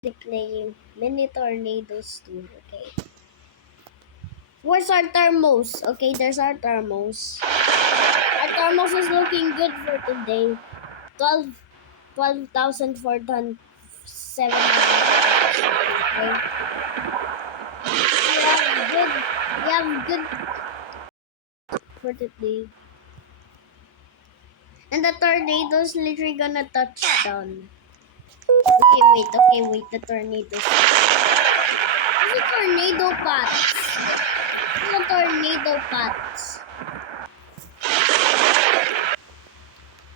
playing mini tornadoes too. Okay. Where's our thermos? Okay, there's our thermos. Our thermos is looking good for today. 12,407. Okay. We have good for today. And the tornado's literally gonna touch down. Okay, wait, the tornadoes. There's a tornado paths. There's a tornado paths.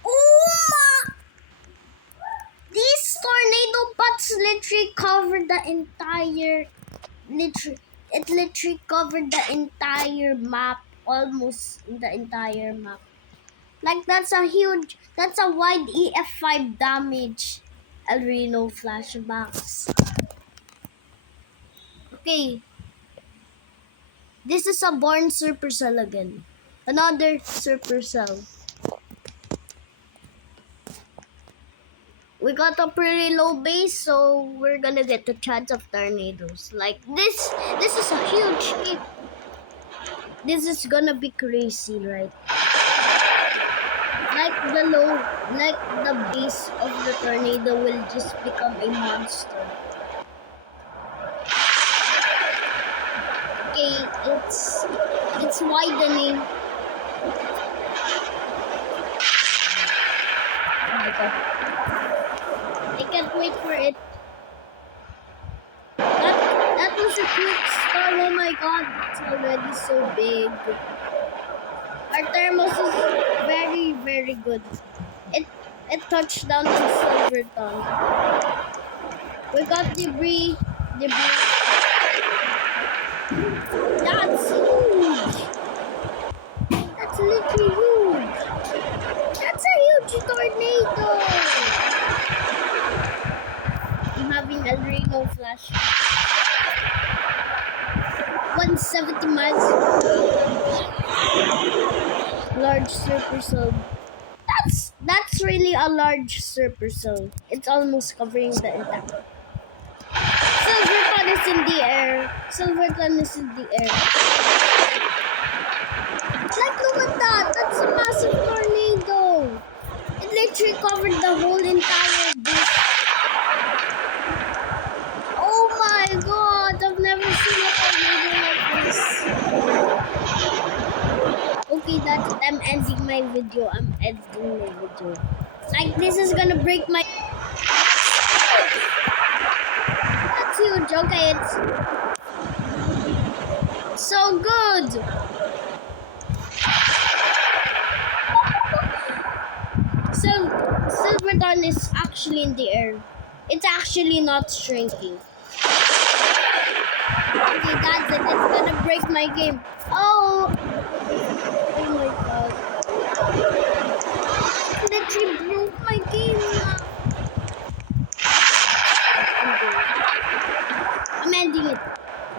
Oh, these tornado paths literally covered the entire, it literally covered the entire map, almost the entire map. Like that's a wide EF5 damage. El Reno flashbacks. Okay, this is a born supercell again. Another supercell. We got a pretty low base, so we're gonna get the chance of tornadoes. Like this is a huge hit. This is gonna be crazy, right? Like the base of the tornado will just become a monster. Okay, it's widening. Oh my god. I can't wait for it. That was a quick start. Oh my god, it's already so big. Our thermos is very, very good. It touched down in Silverton. We got debris. That's huge. That's literally huge. That's a huge tornado. I'm having El Reno flash. 170 miles. Large supercell. That's really a large supercell. It's almost covering the entire. Silverton is in the air. Silverton is in the air. Like, look at that. That's a massive tornado. It literally covered the whole entire base. Oh my god. I've never seen a tornado like this. Okay, that's it. I'm ending my video. Like, this is gonna break my... That's huge. Okay, it's so good. So, Silverton is actually in the air. It's actually not shrinking. Okay, that's it. It's gonna break my game. Oh my god. It literally broke my game.